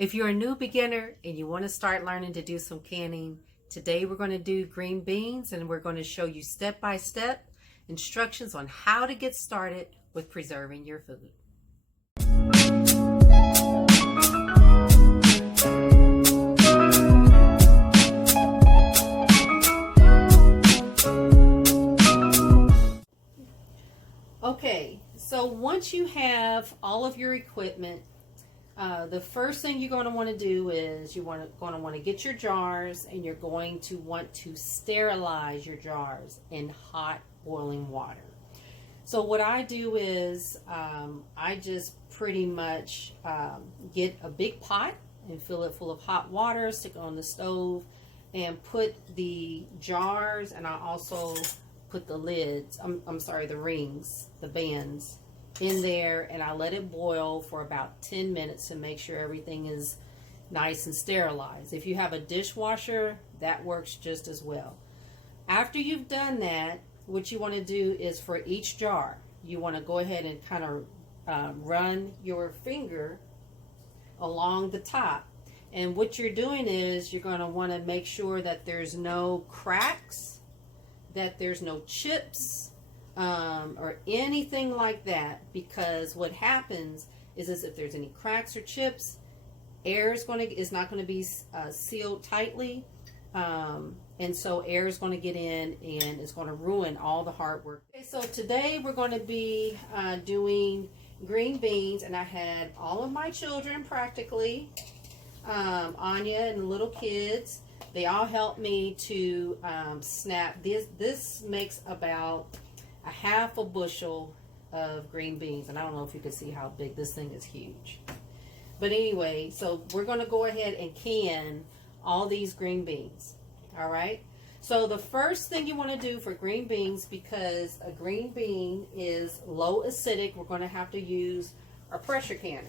If you're a new beginner and you want to start learning to do some canning, today we're going to do green beans and we're going to show you step-by-step instructions on how to get started with preserving your food. Okay, so once you have all of your equipment, the first thing you're going to want to do is you're going to want to get your jars, and you're going to want to sterilize your jars in hot boiling water. So what I do is I just pretty much get a big pot and fill it full of hot water, stick it on the stove, and put the jars, and I also put the lids, the rings, the bands in there, and I let it boil for about 10 minutes to make sure everything is nice and sterilized. If you have a dishwasher, that works just as well. After you've done that, what you want to do is for each jar, you want to go ahead and kind of run your finger along the top. And what you're doing is you're going to want to make sure that there's no cracks, that there's no chips, or anything like that, because what happens is if there's any cracks or chips, air is not going to be sealed tightly, and so air is going to get in and it's going to ruin all the hard work. Okay, so today we're going to be doing green beans, and I had all of my children practically, Anya and the little kids. They all helped me to snap this. This makes about a half a bushel of green beans, and I don't know if you can see how big this thing is. Huge. But anyway, so we're going to go ahead and can all these green beans. All right, so the first thing you want to do for green beans, because a green bean is low acidic, we're going to have to use a pressure canner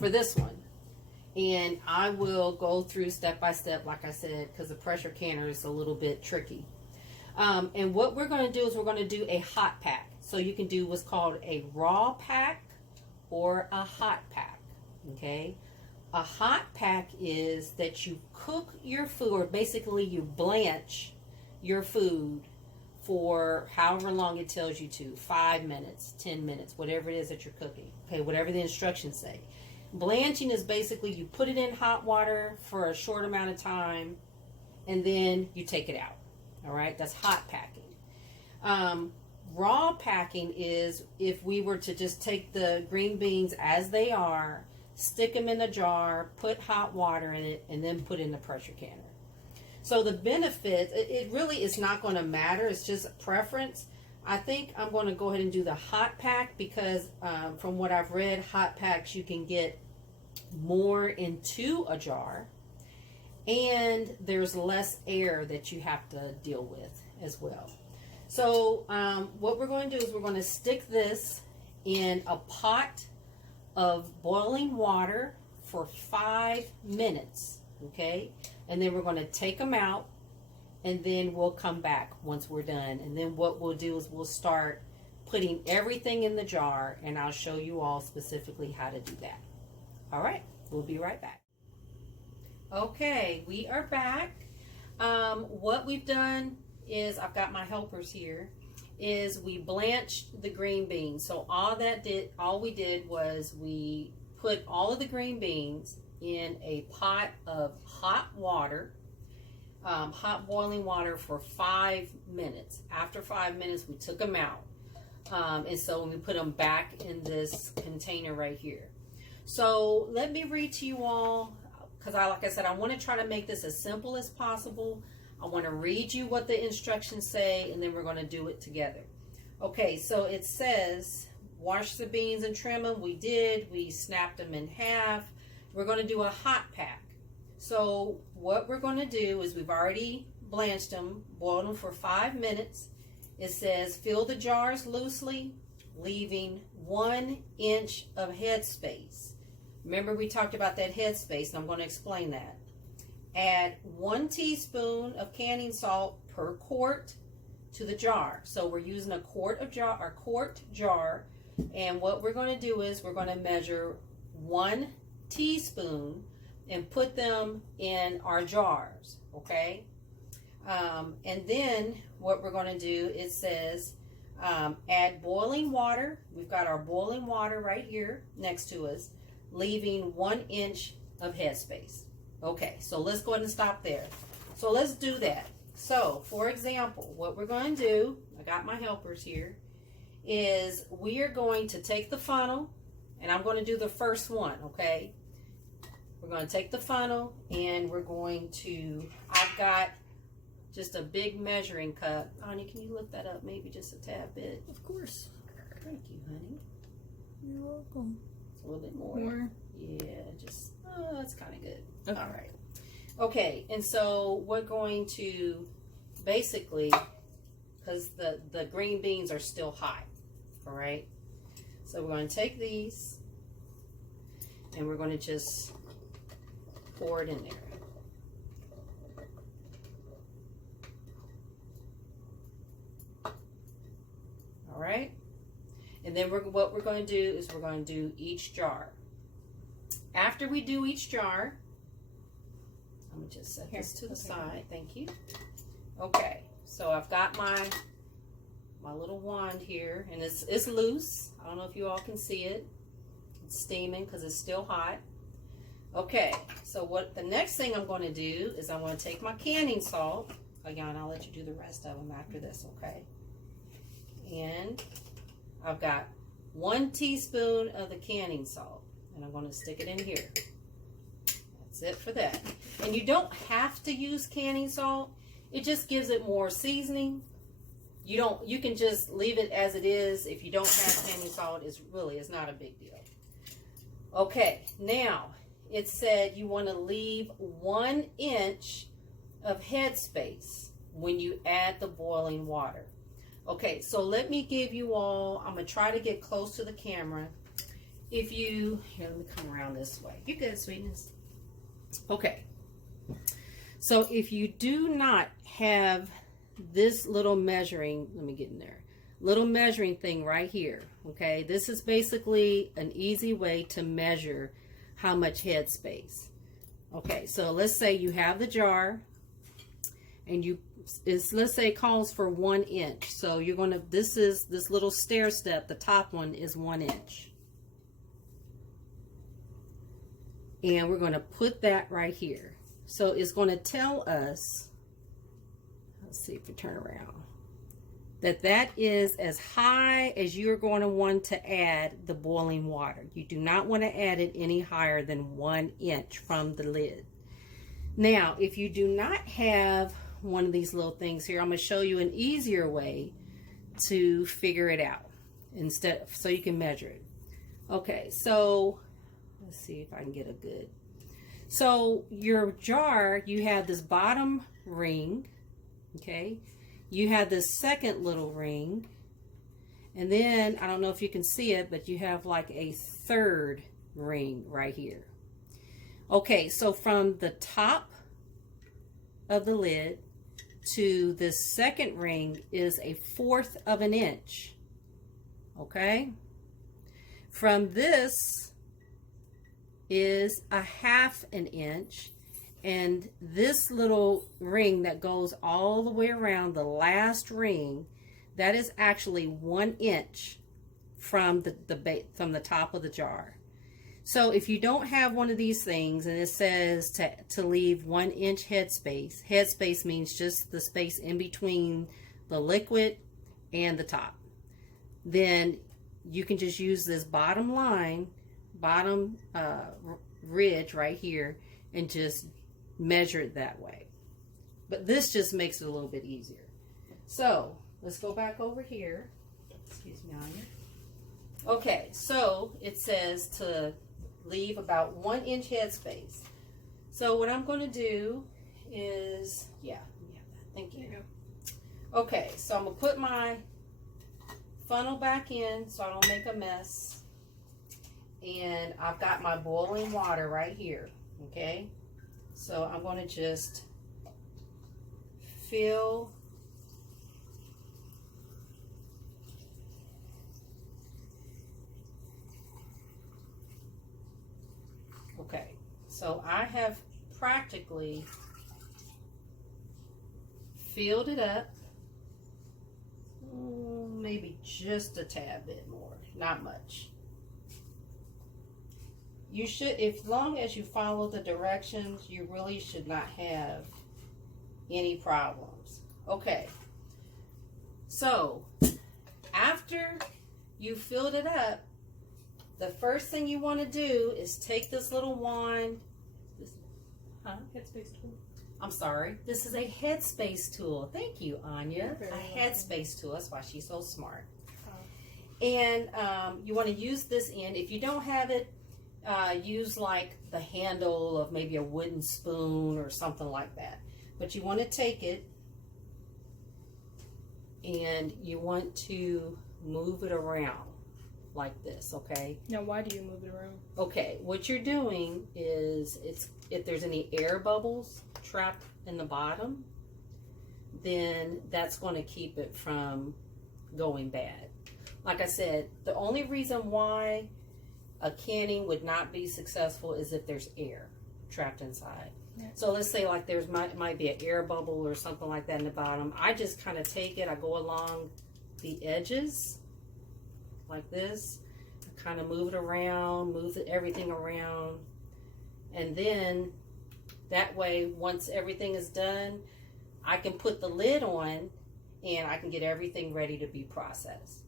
for this one. And I will go through step by step, like I said, because the pressure canner is a little bit tricky. And what we're going to do is we're going to do a hot pack. So you can do what's called a raw pack or a hot pack. Okay, a hot pack is that you cook your food, or basically you blanch your food for however long it tells you to, 5 minutes, 10 minutes, whatever it is that you're cooking. Okay, whatever the instructions say. Blanching is basically you put it in hot water for a short amount of time and then you take it out. All right, that's hot packing. Raw packing is if we were to just take the green beans as they are, stick them in a jar, put hot water in it, and then put in the pressure canner. So the benefit, it really is not going to matter. It's just a preference. I think I'm going to go ahead and do the hot pack because from what I've read, hot packs you can get more into a jar, and there's less air that you have to deal with as well. So what we're going to do is we're going to stick this in a pot of boiling water for 5 minutes, okay? And then we're going to take them out, and then we'll come back once we're done. And then what we'll do is we'll start putting everything in the jar, and I'll show you all specifically how to do that. All right, we'll be right back. Okay, we are back. What we've done is, I've got my helpers here, is we blanched the green beans. So all we did was we put all of the green beans in a pot of hot water, hot boiling water for 5 minutes. After 5 minutes, we took them out. And so we put them back in this container right here. So let me read to you all, because like I said, I want to try to make this as simple as possible. I want to read you what the instructions say, and then we're going to do it together. Okay, so it says, wash the beans and trim them. We did. We snapped them in half. We're going to do a hot pack. So what we're going to do is we've already blanched them, boiled them for 5 minutes. It says fill the jars loosely, leaving 1 inch of headspace. Remember we talked about that headspace, and I'm going to explain that. Add 1 teaspoon of canning salt per quart to the jar. So we're using a quart jar, and what we're going to do is we're going to measure 1 teaspoon and put them in our jars, okay? And then what we're going to do, it says add boiling water. We've got our boiling water right here next to us, leaving 1 inch of headspace. Okay, so let's go ahead and stop there. So let's do that. So, for example, what we're going to do, I got my helpers here, is we are going to take the funnel, and I'm going to do the first one, okay? We're going to take the funnel, and we're going to, I've got just a big measuring cup. Honey, can you lift that up maybe just a tad bit? Of course. Thank you, honey. You're welcome. It's a little bit more. Yeah, just, oh, that's kind of good. Okay. All right. Okay, and so we're going to basically, because the green beans are still hot, all right? So we're going to take these, and we're going to just pour it in there. All right? And then what we're going to do is we're going to do each jar. After we do each jar, I'm going to just set this to the side. Thank you. Okay, so I've got my little wand here, and it's loose. I don't know if you all can see it. It's steaming because it's still hot. Okay, so what the next thing I'm going to do is I'm going to take my canning salt. Again, I'll let you do the rest of them after this, okay? And I've got 1 teaspoon of the canning salt, and I'm going to stick it in here. That's it for that. And you don't have to use canning salt. It just gives it more seasoning. You can just leave it as it is. If you don't have canning salt, it's not a big deal. Okay, now it said you want to leave 1 inch of headspace when you add the boiling water. Okay, so let me give you all, I'm going to try to get close to the camera. Here, let me come around this way. You good, sweetness? Okay. So if you do not have this little measuring, let me get in there, little measuring thing right here, okay? This is basically an easy way to measure how much headspace. Okay, so let's say you have the jar, and let's say it calls for 1 inch. So you're going to, this little stair step, the top one is 1 inch. And we're going to put that right here. So it's going to tell us, let's see if we turn around, that is as high as you're going to want to add the boiling water. You do not want to add it any higher than 1 inch from the lid. Now, if you do not have one of these little things here, I'm going to show you an easier way to figure it out so you can measure it. Okay, so let's see if I can get a good. So your jar, you have this bottom ring, okay? You have this second little ring, and then, I don't know if you can see it, but you have like a third ring right here. Okay, so from the top of the lid to this second ring is 1/4 of an inch, okay? From this is 1/2 an inch, and this little ring that goes all the way around, the last ring, that is actually 1 inch from the top of the jar. So if you don't have one of these things, and it says to leave 1 inch headspace, headspace means just the space in between the liquid and the top, then you can just use this bottom line, ridge right here, and just measure it that way. But this just makes it a little bit easier. So let's go back over here. Excuse me, Anya. Okay, so it says to leave about 1 inch headspace. So what I'm going to do is, thank you. Okay, so I'm going to put my funnel back in so I don't make a mess. And I've got my boiling water right here, okay? So I'm going to just fill Okay, so I have practically filled it up, maybe just a tad bit more, not much. You should, as long as you follow the directions, you really should not have any problems. Okay, so after you filled it up, the first thing you want to do is take this little wand. Headspace tool. I'm sorry. This is a headspace tool. Thank you, Anya. You're very A welcome. headspace tool. That's why she's so smart. And you want to use this end. If you don't have it, use like the handle of maybe a wooden spoon or something like that. But you want to take it and you want to move it around like this, okay? Now, why do you move it around? Okay, what you're doing is, if there's any air bubbles trapped in the bottom, then that's going to keep it from going bad. Like I said, the only reason why a canning would not be successful is if there's air trapped inside. Yeah. So let's say like there's might be an air bubble or something like that in the bottom. I just kind of take it, I go along the edges like this, kind of move it around, everything around, and then that way once everything is done, I can put the lid on and I can get everything ready to be processed.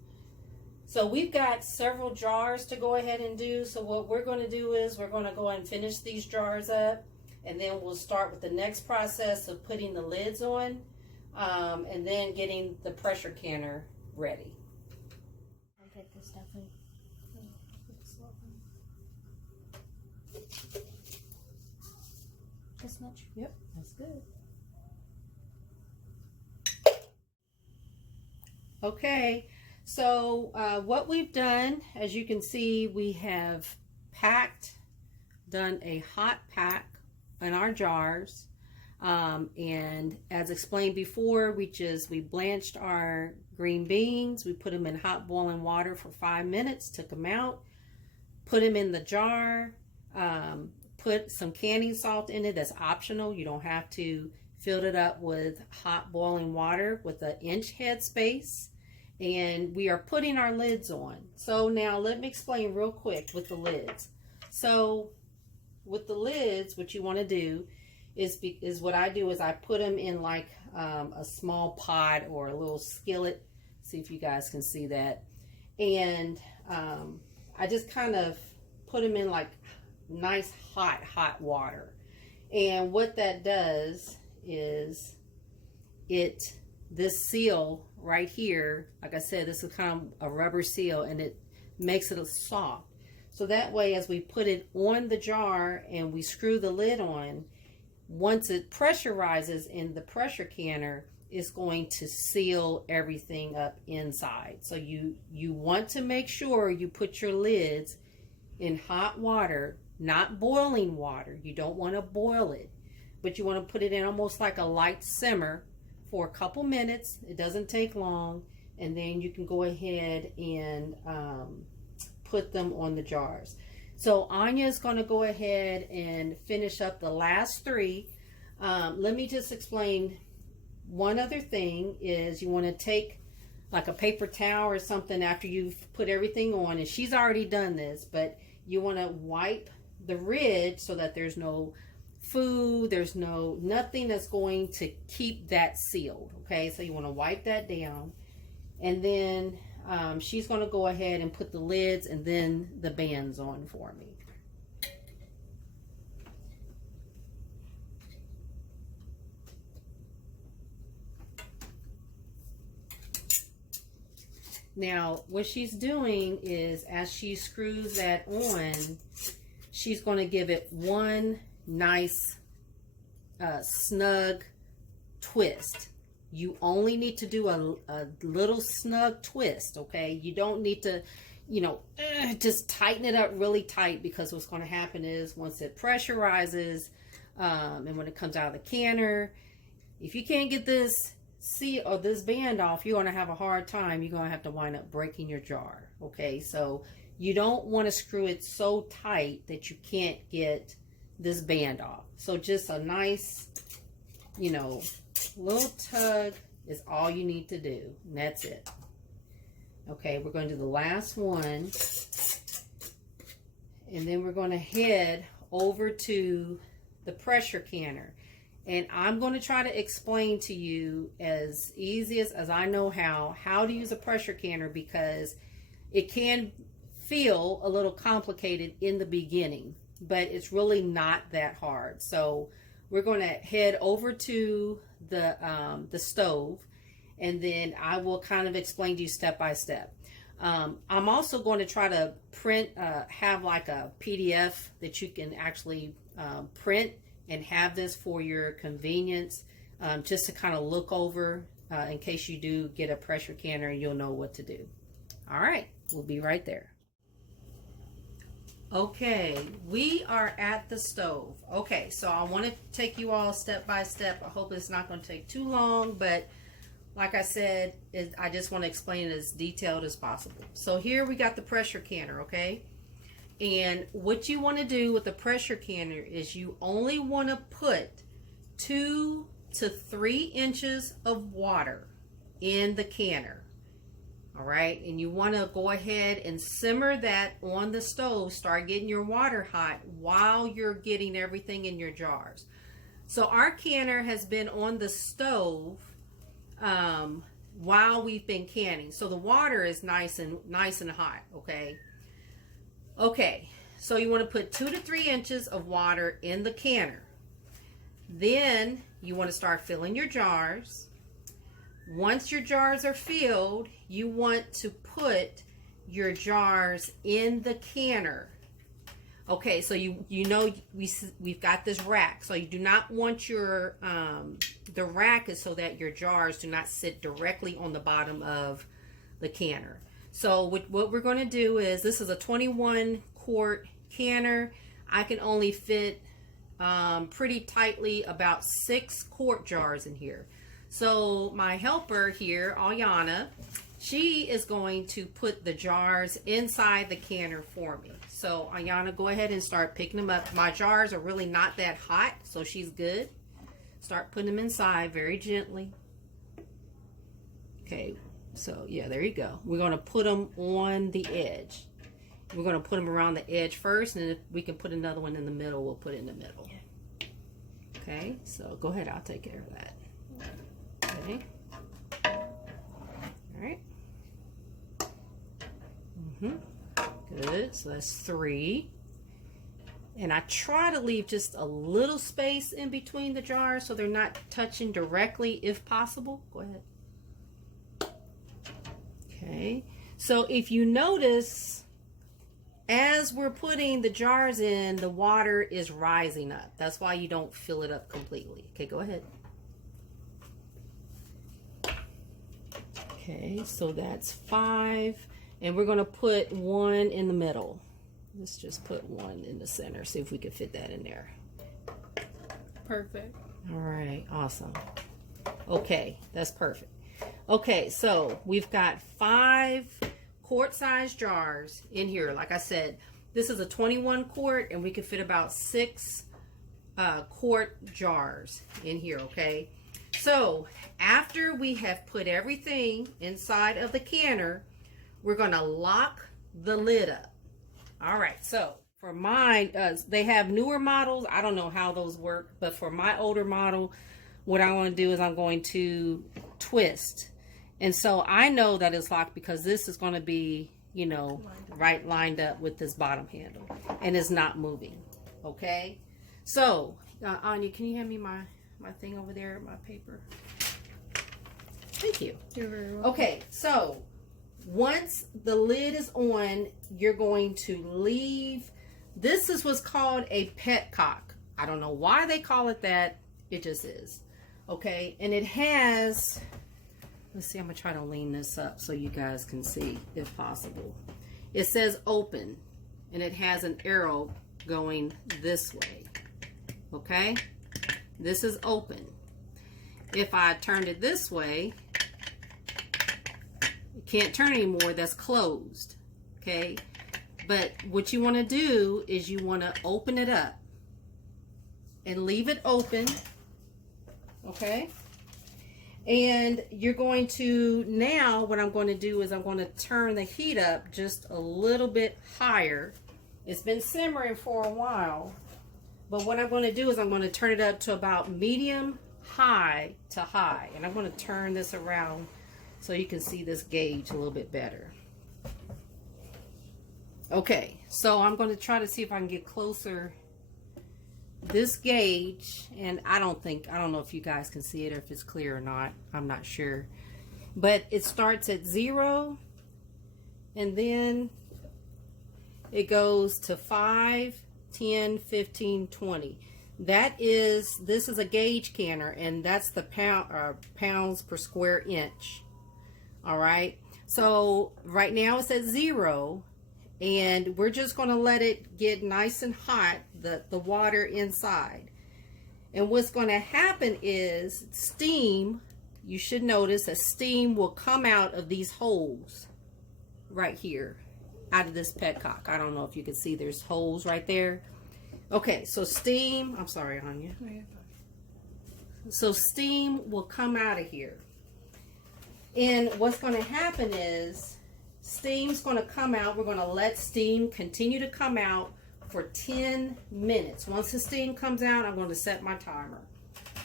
So we've got several jars to go ahead and do. So what we're going to do is we're going to go and finish these jars up, and then we'll start with the next process of putting the lids on, and then getting the pressure canner ready. I'll get this definitely. This much? Yep, that's good. Okay, so what we've done, as you can see, we have done a hot pack in our jars, and as explained before, we blanched our green beans. We put them in hot boiling water for 5 minutes, took them out, put them in the jar, put some canning salt in it. That's optional. You don't have to. Filled it up with hot boiling water with an inch headspace, and we are putting our lids on. So now let me explain real quick with the lids. So with the lids, what you want to do is what I do is I put them in like a small pot or a little skillet. See if you guys can see that. And I just kind of put them in like nice hot water. And what that does is this seal right here, like I said, this is kind of a rubber seal, and it makes it soft. So that way, as we put it on the jar and we screw the lid on, once it pressurizes in the pressure canner, it's going to seal everything up inside. So you want to make sure you put your lids in hot water, not boiling water. You don't want to boil it, but you want to put it in almost like a light simmer for a couple minutes. It doesn't take long, and then you can go ahead and put them on the jars. So Anya is going to go ahead and finish up the last three. Let me just explain one other thing. Is you want to take like a paper towel or something after you've put everything on, and she's already done this, but you want to wipe the ridge so that there's no food, there's nothing that's going to keep that sealed. Okay, so you want to wipe that down, and then she's going to go ahead and put the lids and then the bands on for me. Now, what she's doing is, as she screws that on, she's going to give it one nice snug twist. You only need to do a little snug twist, okay? You don't need to, just tighten it up really tight, because what's going to happen is once it pressurizes and when it comes out of the canner, if you can't get this band off, you're going to have a hard time. You're going to have to wind up breaking your jar, okay? So you don't want to screw it so tight that you can't get this band off. So just a nice, you know, little tug is all you need to do, and that's it. Okay, we're going to do the last one, and then we're going to head over to the pressure canner. And I'm going to try to explain to you as easy as I know how to use a pressure canner, because it can feel a little complicated in the beginning, but it's really not that hard. So we're going to head over to the stove, and then I will kind of explain to you step by step. I'm also going to try to print, have like a PDF that you can actually print and have this for your convenience, just to kind of look over in case you do get a pressure canner, and you'll know what to do. All right, we'll be right there. Okay, we are at the stove. Okay, so I want to take you all step by step. I hope it's not going to take too long, but like I said, I just want to explain it as detailed as possible. So here we got the pressure canner, okay? And what you want to do with the pressure canner is you only want to put 2 to 3 inches of water in the canner. All right, and you want to go ahead and simmer that on the stove. Start getting your water hot while you're getting everything in your jars. So our canner has been on the stove while we've been canning, so the water is nice and hot. Okay, so you want to put 2 to 3 inches of water in the canner. Then you want to start filling your jars. Once your jars are filled, you want to put your jars in the canner. Okay, so you know we've got this rack, so you do not want your the rack is so that your jars do not sit directly on the bottom of the canner. So what we're going to do is, this is a 21 quart canner. I can only fit pretty tightly about 6 quart jars in here. So my helper here, Alyana, she is going to put the jars inside the canner for me. So Alyana, go ahead and start picking them up. My jars are really not that hot, so she's good. Start putting them inside very gently. Okay, so yeah, there you go. We're going to put them on the edge. We're going to put them around the edge first, and if we can put another one in the middle, we'll put it in the middle. Okay, so go ahead, I'll take care of that. Okay. All right. Good. So that's 3. And I try to leave just a little space in between the jars so they're not touching directly if possible. Go ahead. Okay. So if you notice, as we're putting the jars in, the water is rising up. That's why you don't fill it up completely. Okay, go ahead. Okay, so that's 5, and we're going to put 1 in the middle. Let's just put 1 in the center, see if we can fit that in there. Perfect. All right, awesome. Okay, that's perfect. Okay, so we've got 5 quart-sized jars in here. Like I said, this is a 21 quart, and we can fit about 6 quart jars in here, okay? So after we have put everything inside of the canner, we're going to lock the lid up. All right, so for mine, they have newer models. I don't know how those work, but for my older model, what I want to do is I'm going to twist. And so I know that it's locked because this is going to be, you know, right lined up with this bottom handle, and it's not moving. Okay, so Anya, can you hand me my thing over there, my paper? Thank you. You're very welcome. Okay, so once the lid is on, you're going to leave. This is what's called a petcock. I don't know why they call it that. It just is. Okay, and it has, let's see, I'm gonna try to lean this up so you guys can see if possible. It says open, and it has an arrow going this way. Okay, this is open. If I turned it this way, it can't turn anymore. That's closed. Okay, But what you want to do is you want to open it up and leave it open, okay? And you're going to, now what I'm going to do is I'm going to turn the heat up just a little bit higher. It's been simmering for a while, but what I'm going to do is I'm going to turn it up to about medium high to high. And I'm going to turn this around so you can see this gauge a little bit better. Okay, so I'm going to try to see if I can get closer. This gauge, and I don't know if you guys can see it or if it's clear or not. I'm not sure. But it starts at 0, and then it goes to 5, 10, 15, 20. This is a gauge canner, and that's the pounds per square inch. All right. So right now it's at 0. And we're just going to let it get nice and hot, the water inside. And what's going to happen is steam, you should notice that steam will come out of these holes right here, out of this petcock. I don't know if you can see, there's holes right there. Okay, so steam, I'm sorry, Anya. So steam will come out of here. And what's going to happen is, steam's going to come out. We're going to let steam continue to come out for 10 minutes. Once the steam comes out, I'm going to set my timer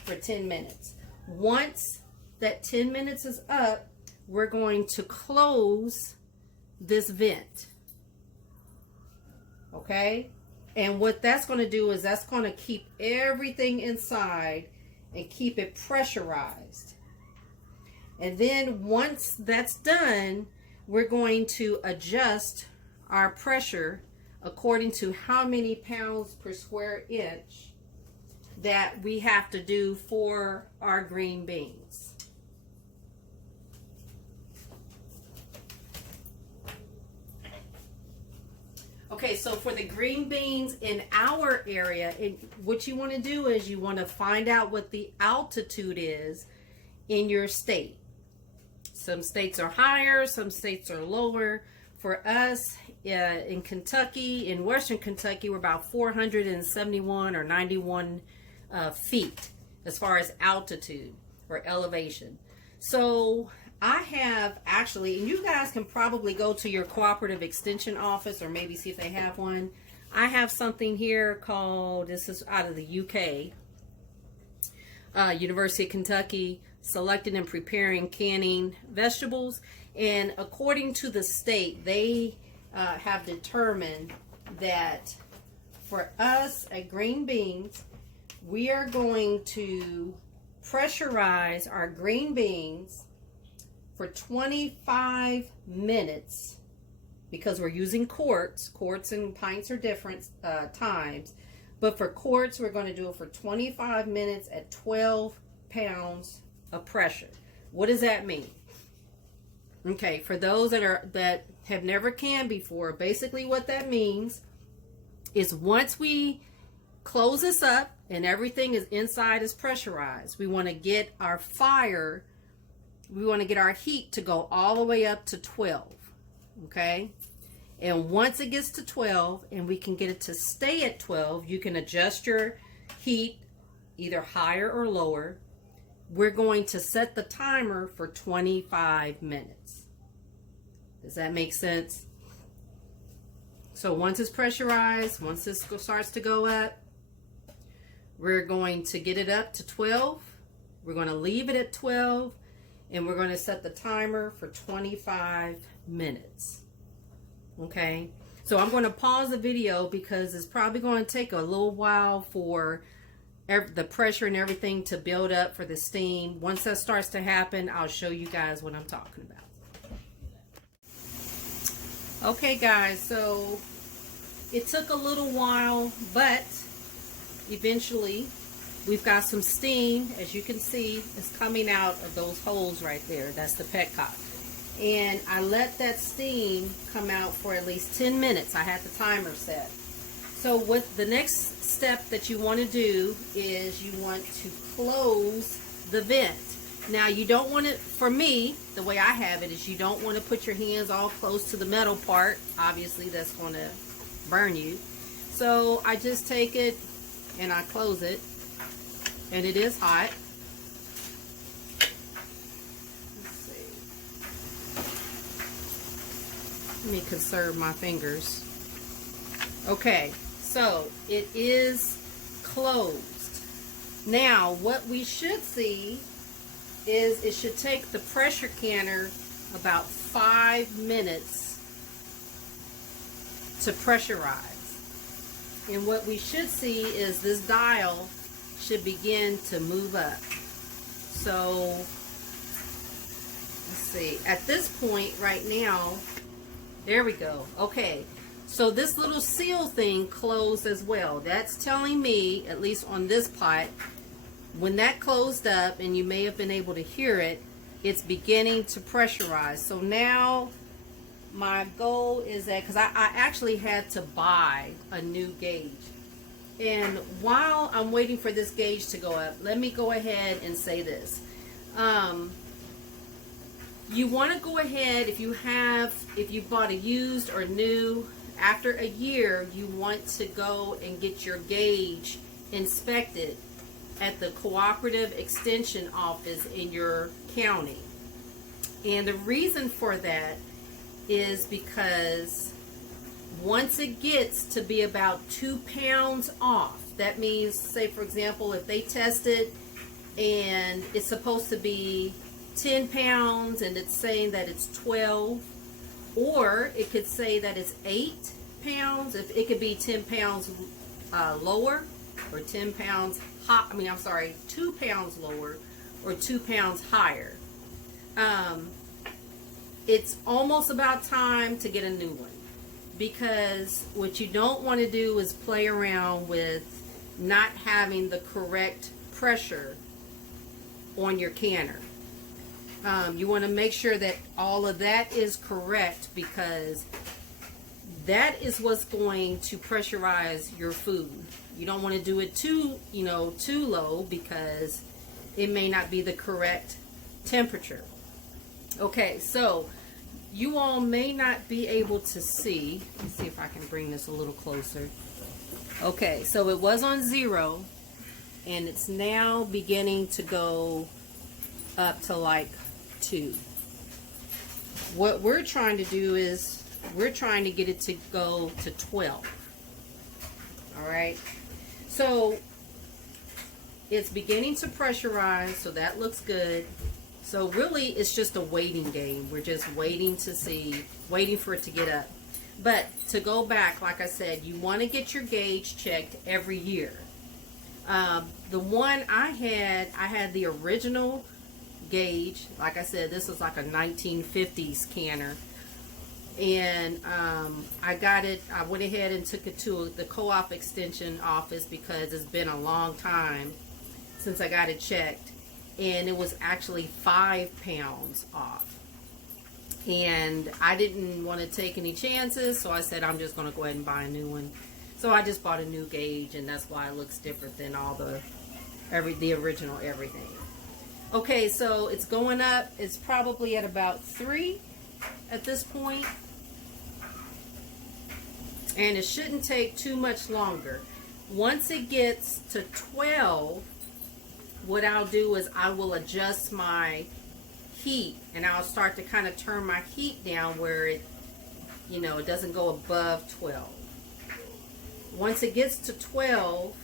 for 10 minutes. Once that 10 minutes is up, we're going to close this vent. Okay? And what that's going to do is that's going to keep everything inside and keep it pressurized. And then once that's done, we're going to adjust our pressure according to how many pounds per square inch that we have to do for our green beans. Okay, so for the green beans in our area, what you want to do is you want to find out what the altitude is in your state. Some states are higher, some states are lower. For us in Kentucky, in Western Kentucky, we're about 471 or 91 feet as far as altitude or elevation. So I have actually, and you guys can probably go to your cooperative extension office or maybe see if they have one. I have something here called, this is out of the UK, University of Kentucky, selecting and preparing canning vegetables. And according to the state, they have determined that for us at Green Beans, we are going to pressurize our green beans for 25 minutes because we're using quarts. Quarts and pints are different times. But for quarts, we're going to do it for 25 minutes at 12 pounds of pressure. What does that mean? Okay, for those that have never canned before, basically what that means is once we close this up and everything is inside is pressurized, we want to get our fire, we want to get our heat to go all the way up to 12. Okay? And once it gets to 12 and we can get it to stay at 12, you can adjust your heat either higher or lower. We're going to set the timer for 25 minutes. Does that make sense? So once it's pressurized, once this starts to go up, we're going to get it up to 12. We're going to leave it at 12, and we're going to set the timer for 25 minutes. Okay? So I'm going to pause the video because it's probably going to take a little while for the pressure and everything to build up for the steam. Once that starts to happen, I'll show you guys what I'm talking about. Okay guys, so it took a little while, but eventually we've got some steam. As you can see, it's coming out of those holes right there. That's the petcock. And I let that steam come out for at least 10 minutes. I had the timer set. So what the next step that you want to do is you want to close the vent. Now you don't want to, for me, the way I have it is you don't want to put your hands all close to the metal part. Obviously that's going to burn you. So I just take it and I close it, and it is hot. Let's see. Let me conserve my fingers. Okay, so it is closed. Now what we should see is it should take the pressure canner about 5 minutes to pressurize. And what we should see is this dial should begin to move up. So let's see, at this point right now, there we go. Okay, so this little seal thing closed as well. That's telling me, at least on this pot, when that closed up, and you may have been able to hear it, it's beginning to pressurize. So now my goal is that, because I actually had to buy a new gauge. And while I'm waiting for this gauge to go up, let me go ahead and say this. You want to go ahead, if you bought a used or new, after a year, you want to go and get your gauge inspected at the cooperative extension office in your county. And the reason for that is because once it gets to be about 2 pounds off, that means, say for example, if they test it and it's supposed to be 10 pounds and it's saying that it's 12, or it could say that it's 8 pounds, if it could be 10 pounds lower, or 10 pounds high, 2 pounds lower or 2 pounds higher. It's almost about time to get a new one, because what you don't want to do is play around with not having the correct pressure on your canner. You want to make sure that all of that is correct, because that is what's going to pressurize your food. You don't want to do it too low, because it may not be the correct temperature. Okay, so you all may not be able to see. Let me see if I can bring this a little closer. Okay, so it was on 0, and it's now beginning to go up to like 2. What we're trying to do is we're trying to get it to go to 12. All right, so it's beginning to pressurize, so that looks good. So really it's just a waiting game. We're just waiting to see, waiting for it to get up. But to go back, like I said, you want to get your gauge checked every year. The one I had the original gauge. Like I said, this was like a 1950s canner. And I got it, I went ahead and took it to the co-op extension office, because it's been a long time since I got it checked. And it was actually 5 pounds off. And I didn't want to take any chances, so I said I'm just going to go ahead and buy a new one. So I just bought a new gauge, and that's why it looks different than all the original everything. Okay, so it's going up. It's probably at about 3 at this point. And it shouldn't take too much longer. Once it gets to 12, what I'll do is I will adjust my heat, and I'll start to kind of turn my heat down where it, it doesn't go above 12. Once it gets to 12,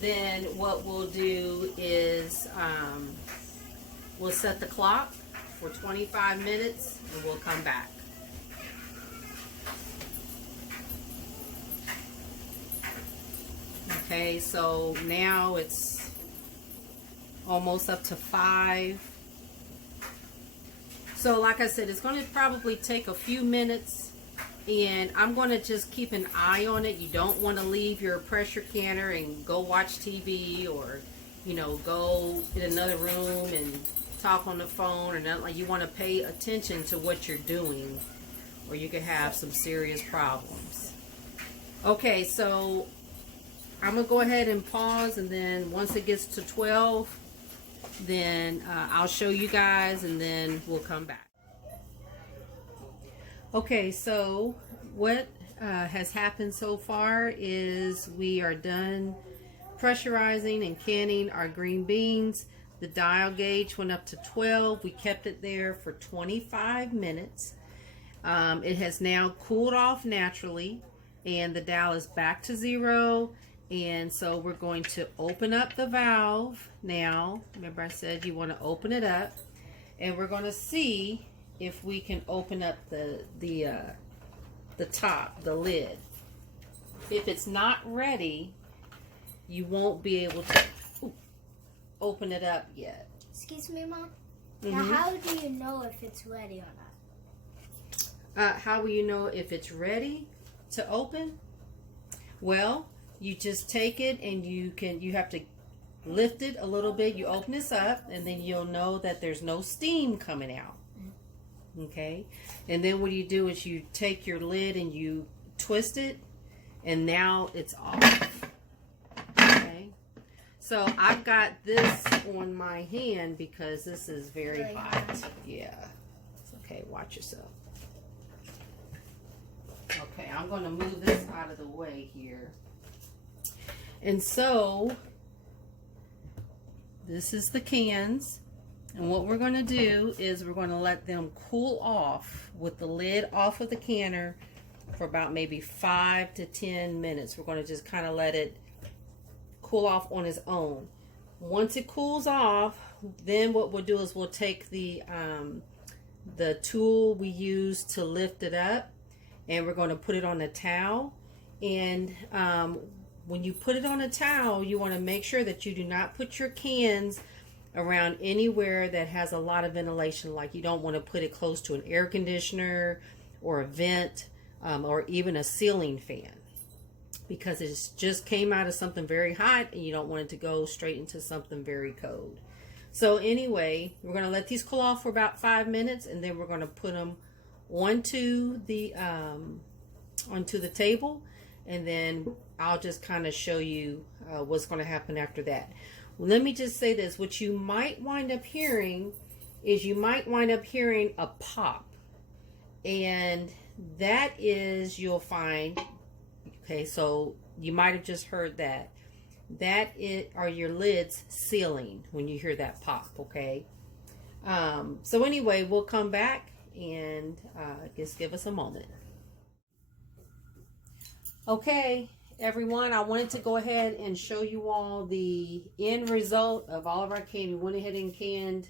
then what we'll do is we'll set the clock for 25 minutes and we'll come back. Okay, so now it's almost up to 5. So like I said, it's going to probably take a few minutes, and I'm going to just keep an eye on it. You don't want to leave your pressure canner and go watch TV, or go in another room and talk on the phone or nothing. Like, you want to pay attention to what you're doing, or you could have some serious problems. Okay, so I'm going to go ahead and pause, and then once it gets to 12, then I'll show you guys and then we'll come back. Okay, so what has happened so far is we are done pressurizing and canning our green beans. The dial gauge went up to 12. We kept it there for 25 minutes. It has cooled off naturally, and the dial is back to 0. And so we're going to open up the valve now. Remember I said you want to open it up, and we're going to see if we can open up the top, the lid. If it's not ready, you won't be able to open it up yet. Excuse me, Mom. Now, how do you know if it's ready or not? How will you know if it's ready to open? Well, you just take it and you have to lift it a little bit. You open this up, and then you'll know that there's no steam coming out. Okay, and then what you do is you take your lid and you twist it, and now it's off. Okay, so I've got this on my hand because this is very hot. Yeah, okay, watch yourself. Okay, I'm going to move this out of the way here. And so this is the cans. And what we're going to do is we're going to let them cool off with the lid off of the canner for about maybe 5 to 10 minutes. We're going to just kind of let it cool off on its own. Once it cools off, then what we'll do is we'll take the tool we use to lift it up, and we're going to put it on a towel. And when you put it on a towel, you want to make sure that you do not put your cans around anywhere that has a lot of ventilation. Like, you don't want to put it close to an air conditioner or a vent or even a ceiling fan, because it just came out of something very hot and you don't want it to go straight into something very cold. So anyway, we're going to let these cool off for about 5 minutes, and then we're going to put them onto the table, and then I'll just kind of show you what's going to happen after that. Well, let me just say this. What you might wind up hearing is you might wind up hearing a pop. And that is, you'll find, okay, so you might have just heard that. That are your lids sealing when you hear that pop, okay? So anyway, we'll come back and just give us a moment. Okay, everyone, I wanted to go ahead and show you all the end result of all of our canning. We went ahead and canned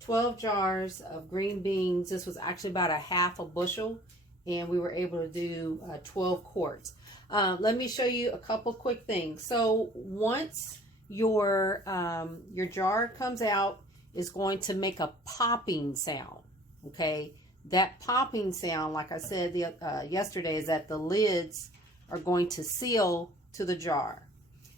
12 jars of green beans. This was actually about a half a bushel, and we were able to do 12 quarts. Let me show you a couple quick things. So once your jar comes out, it's going to make a popping sound. Okay, that popping sound, like I said yesterday, is that the lids are going to seal to the jar.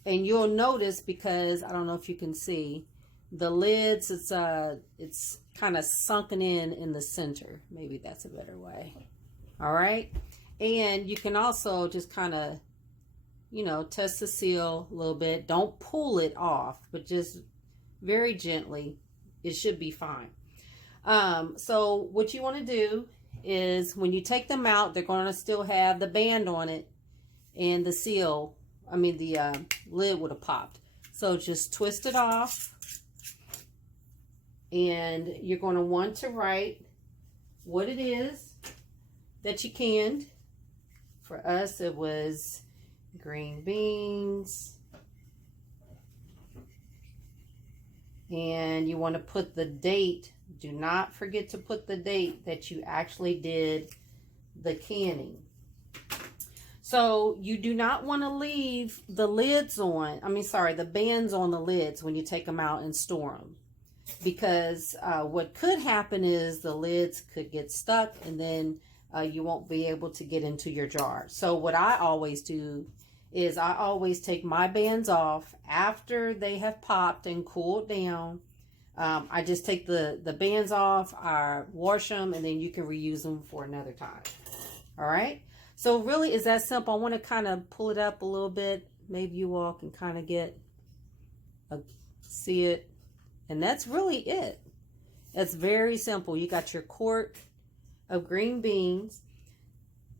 And you'll notice, because I don't know if you can see the lids, it's kind of sunken in the center. Maybe that's a better way. All right, and you can also just kind of, you know, test the seal a little bit. Don't pull it off, but just very gently. It should be fine. So what you want to do is, when you take them out, they're going to still have the band on it, and the seal, I mean the lid would have popped. So just twist it off, and you're going to want to write what it is that you canned. For us, it was green beans, and you want to put the date. Do not forget to put the date that you actually did the canning. So you do not want to leave the lids on, the bands on the lids when you take them out and store them. Because what could happen is the lids could get stuck, and then you won't be able to get into your jar. So what I always do is I always take my bands off after they have popped and cooled down. I just take the bands off, I wash them, and then you can reuse them for another time. All right. So really, it's that simple. I want to kind of pull it up a little bit. Maybe you all can kind of see it. And that's really it. It's very simple. You got your quart of green beans.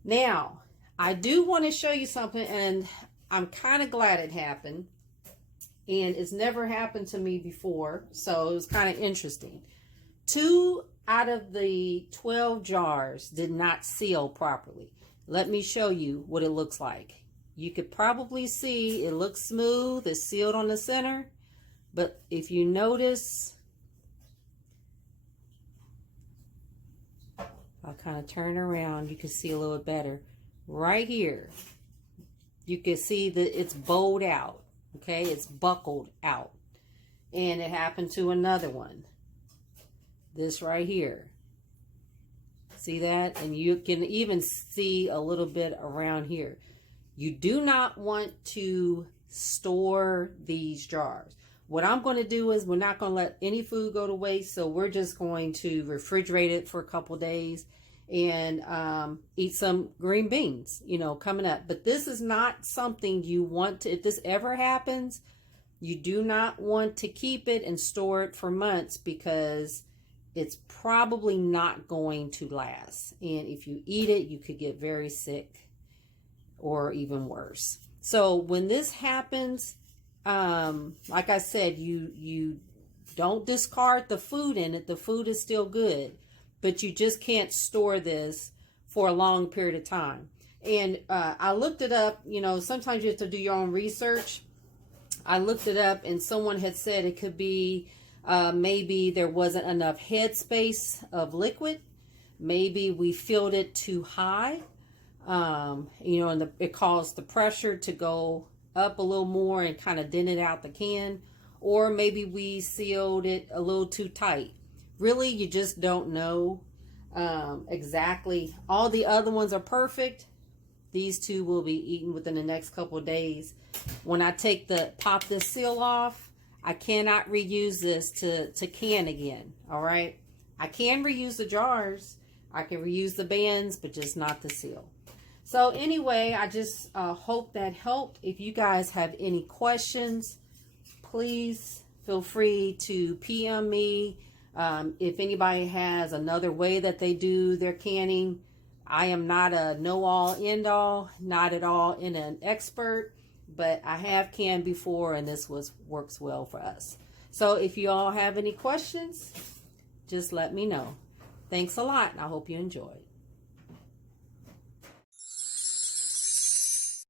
Now, I do want to show you something, and I'm kind of glad it happened. And it's never happened to me before, so it was kind of interesting. 2 out of the 12 jars did not seal properly. Let me show you what it looks like. You could probably see it looks smooth, it's sealed on the center, but if you notice, I'll kind of turn around, you can see a little better. Right here, you can see that it's bowed out, okay? It's buckled out. And it happened to another one. This right here. See that? And you can even see a little bit around here. You do not want to store these jars. What I'm going to do is we're not going to let any food go to waste, so we're just going to refrigerate it for a couple days and eat some green beans, you know, coming up. But this is not something you want to, if this ever happens, you do not want to keep it and store it for months, because it's probably not going to last. And if you eat it, you could get very sick or even worse. So when this happens, like I said, you don't discard the food in it. The food is still good, but you just can't store this for a long period of time. And I looked it up. You know, sometimes you have to do your own research. I looked it up, and someone had said it could be maybe there wasn't enough headspace of liquid. Maybe we filled it too high. You know, and it caused the pressure to go up a little more and kind of dented out the can. Or maybe we sealed it a little too tight. Really, you just don't know exactly. All the other ones are perfect. These two will be eaten within the next couple of days. When I pop this seal off, I cannot reuse this to can again. All right. I can reuse the jars. I can reuse the bands, but just not the seal. So anyway, I just hope that helped. If you guys have any questions, please feel free to PM me. If anybody has another way that they do their canning, I am not a know-all, end-all, not at all in an expert, but I have canned before, and this works well for us. So if you all have any questions, just let me know. Thanks a lot, and I hope you enjoyed.